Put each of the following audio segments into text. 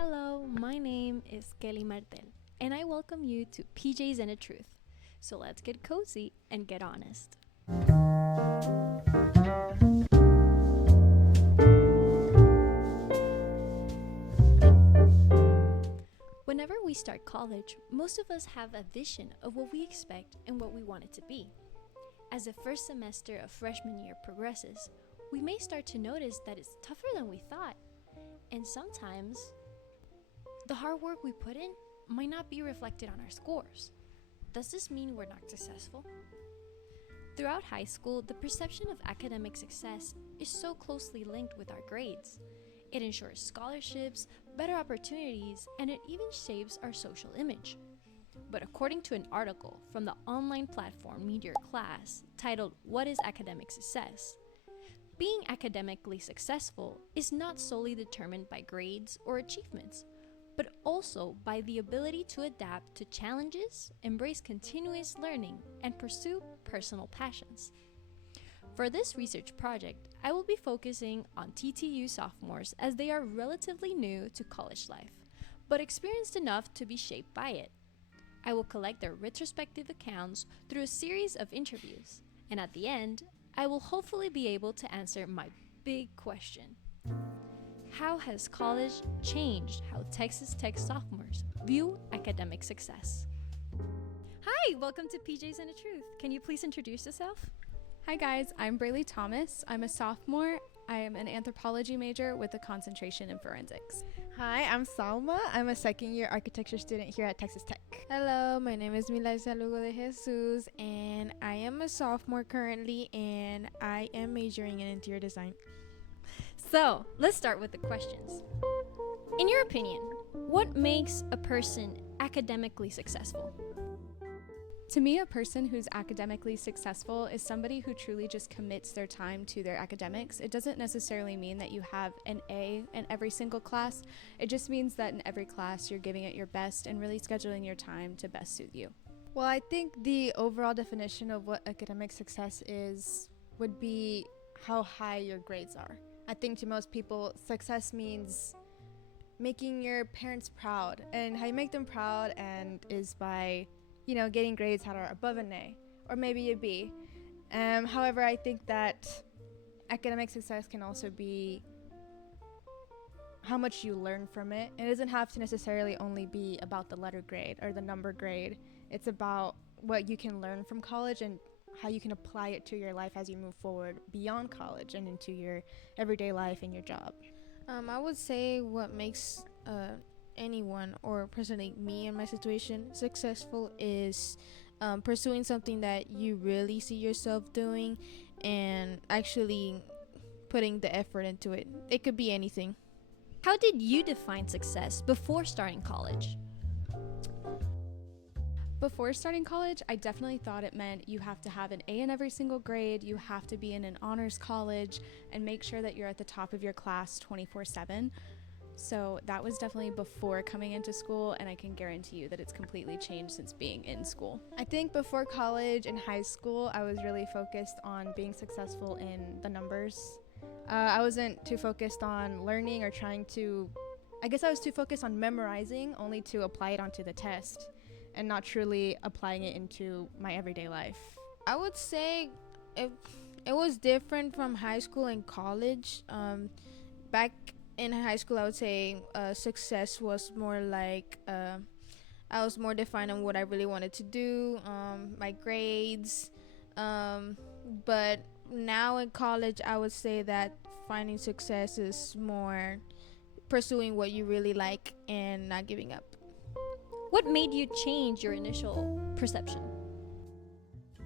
Hello, my name is Kelly Martel, and I welcome you to PJs and a Truth. So let's get cozy and get honest. Whenever we start college, most of us have a vision of what we expect and what we want it to be. As the first semester of freshman year progresses, we may start to notice that it's tougher than we thought. And sometimes, the hard work we put in might not be reflected on our scores. Does this mean we're not successful? Throughout high school, the perception of academic success is so closely linked with our grades. It ensures scholarships, better opportunities, and it even shapes our social image. But according to an article from the online platform Meet Your Class titled "What is Academic Success?", being academically successful is not solely determined by grades or achievements, but also by the ability to adapt to challenges, embrace continuous learning, and pursue personal passions. For this research project, I will be focusing on TTU sophomores as they are relatively new to college life, but experienced enough to be shaped by it. I will collect their retrospective accounts through a series of interviews, and at the end, I will hopefully be able to answer my big question. How has college changed how Texas Tech sophomores view academic success? Hi, welcome to PJs and a Truth. Can you please introduce yourself? Hi guys, I'm Braylee Thomas. I'm a sophomore. I am an anthropology major with a concentration in forensics. Hi, I'm Salma. I'm a second-year architecture student here at Texas Tech. Hello, my name is Milaisa Lugo de Jesus, and I am a sophomore currently, and I am majoring in interior design. So, let's start with the questions. In your opinion, what makes a person academically successful? To me, a person who's academically successful is somebody who truly just commits their time to their academics. It doesn't necessarily mean that you have an A in every single class. It just means that in every class you're giving it your best and really scheduling your time to best suit you. Well, I think the overall definition of what academic success is would be how high your grades are. I think to most people, success means making your parents proud. And how you make them proud and is by getting grades that are above an A or maybe a B. However, I think that academic success can also be how much you learn from it. It doesn't have to necessarily only be about the letter grade or the number grade. It's about what you can learn from college and how you can apply it to your life as you move forward beyond college and into your everyday life and your job. I would say what makes anyone, or personally me in my situation, successful is pursuing something that you really see yourself doing and actually putting the effort into it. It could be anything. How did you define success before starting college? Before starting college, I definitely thought it meant you have to have an A in every single grade, you have to be in an honors college, and make sure that you're at the top of your class 24/7. So that was definitely before coming into school, and I can guarantee you that it's completely changed since being in school. I think before college and high school, I was really focused on being successful in the numbers. I wasn't too focused on learning or I was too focused on memorizing only to apply it onto the test and not truly applying it into my everyday life. I would say it was different from high school and college. Back in high school, I would say success was more like I was more defined on what I really wanted to do, my grades. But now in college, I would say that finding success is more pursuing what you really like and not giving up. What made you change your initial perception?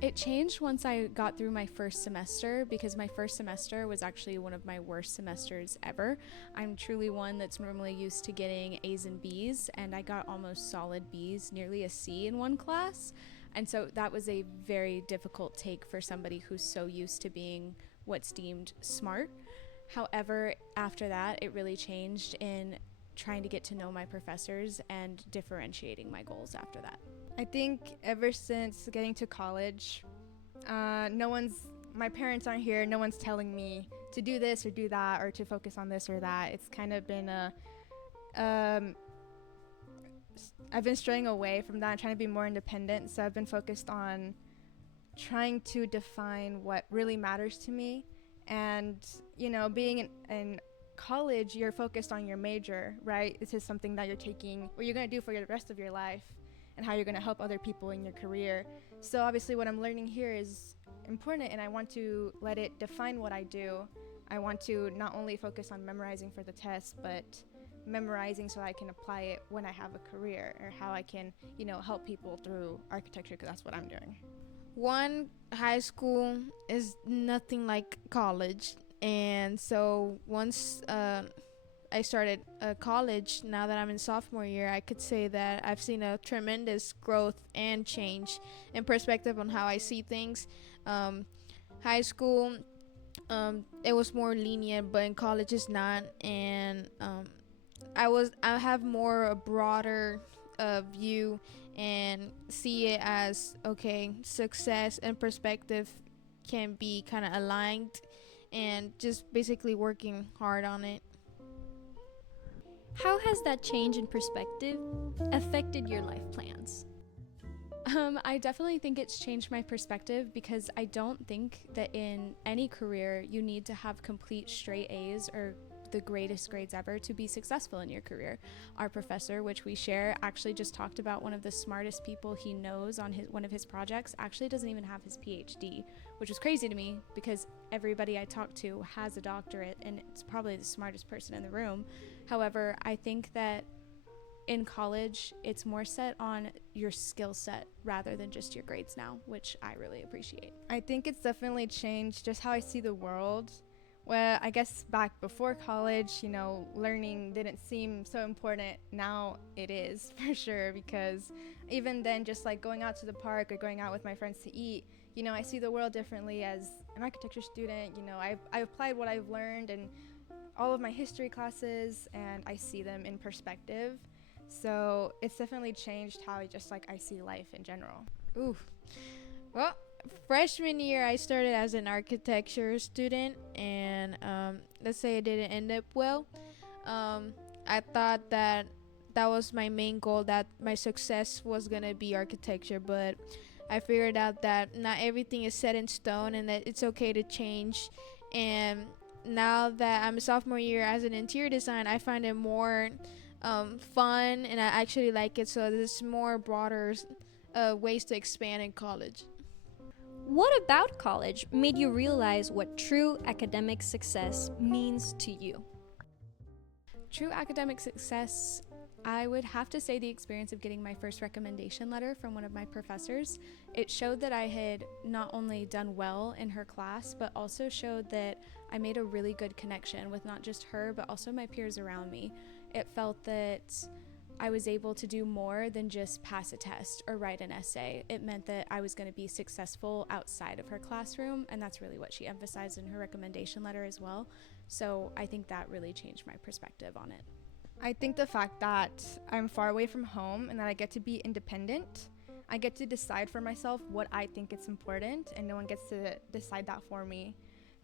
It changed once I got through my first semester, because my first semester was actually one of my worst semesters ever. I'm truly one that's normally used to getting A's and B's, and I got almost solid B's, nearly a C in one class. And so that was a very difficult take for somebody who's so used to being what's deemed smart. However, after that, it really changed in trying to get to know my professors and differentiating my goals after that. I think ever since getting to college, my parents aren't here, no one's telling me to do this or do that or to focus on this or that. It's kind of been um, I've been straying away from that and trying to be more independent. So I've been focused on trying to define what really matters to me. And, being in college, you're focused on your major, right? This is something that you're taking, what you're going to do for the rest of your life and how you're going to help other people in your career. So obviously what I'm learning here is important, and I want to let it define what I do. I want to not only focus on memorizing for the test, but memorizing so I can apply it when I have a career, or how I can, help people through architecture, because that's what I'm doing. One, high school is nothing like college. And so once I started college, now that I'm in sophomore year, I could say that I've seen a tremendous growth and change in perspective on how I see things. High school, it was more lenient, but in college it's not. And I have more a broader view and see it as, okay, success and perspective can be kind of aligned, and just basically working hard on it. How has that change in perspective affected your life plans? I definitely think it's changed my perspective, because I don't think that in any career you need to have complete straight A's or the greatest grades ever to be successful in your career. Our professor, which we share, actually just talked about one of the smartest people he knows on one of his projects actually doesn't even have his PhD, which was crazy to me because everybody I talk to has a doctorate and it's probably the smartest person in the room. However, I think that in college, it's more set on your skill set rather than just your grades now, which I really appreciate. I think it's definitely changed just how I see the world. Well, I guess back before college, learning didn't seem so important. Now it is, for sure, because even then, just like going out to the park or going out with my friends to eat, I see the world differently as an architecture student. I've applied what I've learned in all of my history classes, and I see them in perspective. So it's definitely changed how I see life in general. Oof. Well, freshman year I started as an architecture student, and let's say it didn't end up well. I thought that was my main goal, that my success was gonna be architecture, but I figured out that not everything is set in stone and that it's okay to change. And now that I'm a sophomore year as an interior design, I find it more fun, and I actually like it. So there's more broader ways to expand in college. What about college made you realize what true academic success means to you? True academic success, I would have to say the experience of getting my first recommendation letter from one of my professors. It showed that I had not only done well in her class, but also showed that I made a really good connection with not just her, but also my peers around me. It felt that I was able to do more than just pass a test or write an essay. It meant that I was going to be successful outside of her classroom, and that's really what she emphasized in her recommendation letter as well. So I think that really changed my perspective on it. I think the fact that I'm far away from home and that I get to be independent, I get to decide for myself what I think is important, and no one gets to decide that for me.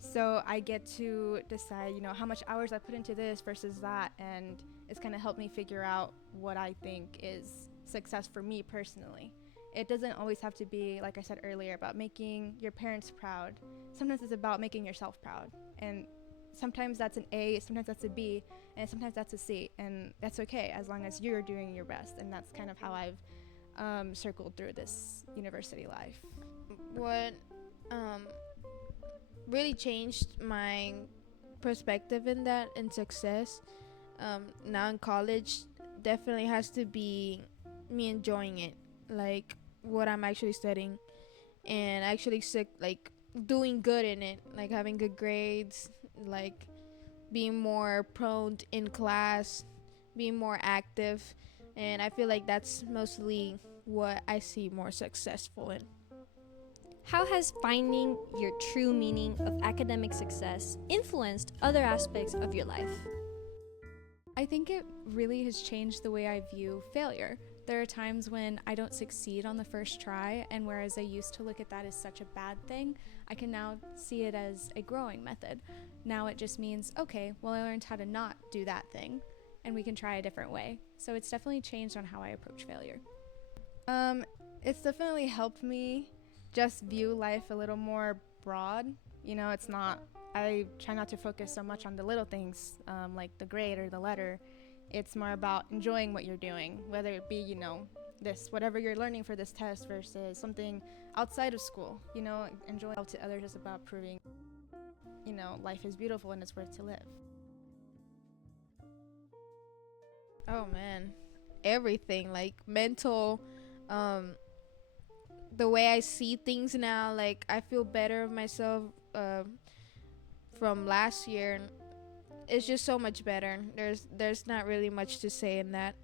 So I get to decide, how much hours I put into this versus that, and it's kind of helped me figure out what I think is success for me personally. It doesn't always have to be, like I said earlier, about making your parents proud. Sometimes it's about making yourself proud, and sometimes that's an A, sometimes that's a B, and sometimes that's a C, and that's okay as long as you're doing your best. And that's kind of how I've circled through this university life. What really changed my perspective in that and success now in college definitely has to be me enjoying it, like what I'm actually studying, and actually like doing good in it, like having good grades, like being more prone in class, being more active. And I feel like that's mostly what I see more successful in. How has finding your true meaning of academic success influenced other aspects of your life? I think it really has changed the way I view failure. There are times when I don't succeed on the first try, and whereas I used to look at that as such a bad thing, I can now see it as a growing method. Now it just means, okay, well, I learned how to not do that thing. and we can try a different way. So it's definitely changed on how I approach failure. It's definitely helped me just view life a little more broad. You know, it's not, I try not to focus so much on the little things, like the grade or the letter. It's more about enjoying what you're doing, whether it be, you know, this, whatever you're learning for this test versus something outside of school. You know, enjoying help to others is about proving, you know, life is beautiful and it's worth to live. Oh man, everything like mental, um, the way I see things now. Like I feel better of myself from last year. And it's just so much better. There's not really much to say in that.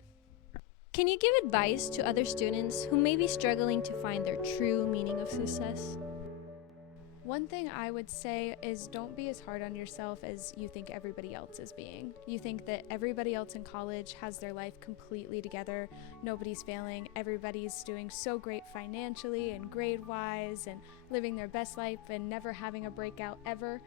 Can you give advice to other students who may be struggling to find their true meaning of success? One thing I would say is don't be as hard on yourself as you think everybody else is being. You think that everybody else in college has their life completely together, nobody's failing, everybody's doing so great financially and grade-wise and living their best life and never having a breakout ever.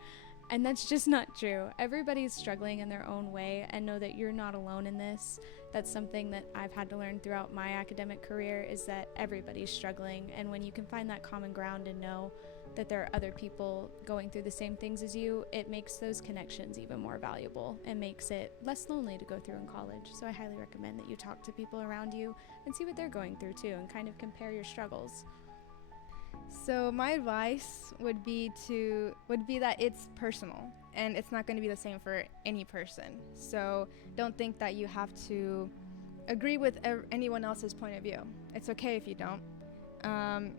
And that's just not true. Everybody's struggling in their own way, and know that you're not alone in this. That's something that I've had to learn throughout my academic career, is that everybody's struggling. And when you can find that common ground and know that there are other people going through the same things as you, it makes those connections even more valuable and makes it less lonely to go through in college. So I highly recommend that you talk to people around you and see what they're going through too, and kind of compare your struggles. So my advice would be that it's personal and it's not going to be the same for any person. So don't think that you have to agree with anyone else's point of view. It's okay if you don't.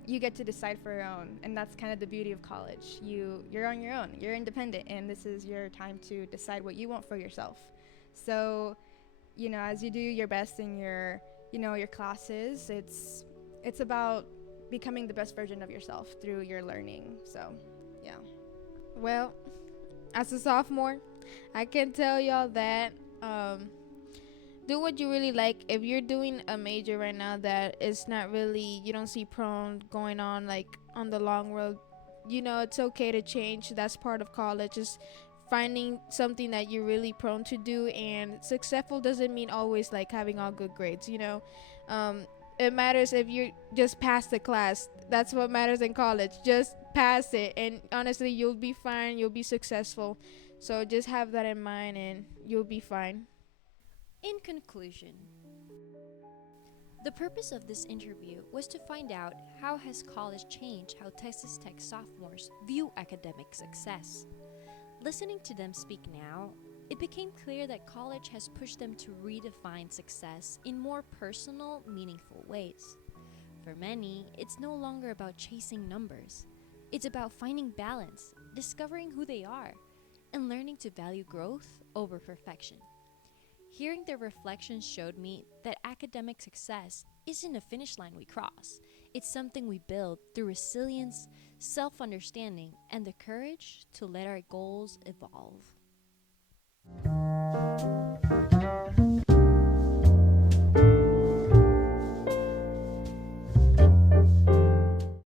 You get to decide for your own, and that's kind of the beauty of college. You're on your own. You're independent, and this is your time to decide what you want for yourself. So, you know, as you do your best in your classes, it's about becoming the best version of yourself through your learning. So, yeah. Well, as a sophomore, I can tell y'all that do what you really like. If you're doing a major right now that is not really, you don't see prone going on like on the long road, you know, it's okay to change. That's part of college, is finding something that you're really prone to do. And successful doesn't mean always like having all good grades, you know. It matters if you just pass the class. That's what matters in college. Just pass it, and honestly, you'll be fine. You'll be successful. So just have that in mind, and you'll be fine. In conclusion, the purpose of this interview was to find out how has college changed how Texas Tech sophomores view academic success. Listening to them speak now, it became clear that college has pushed them to redefine success in more personal, meaningful ways. For many, it's no longer about chasing numbers. It's about finding balance, discovering who they are, and learning to value growth over perfection. Hearing their reflections showed me that academic success isn't a finish line we cross. It's something we build through resilience, self-understanding, and the courage to let our goals evolve.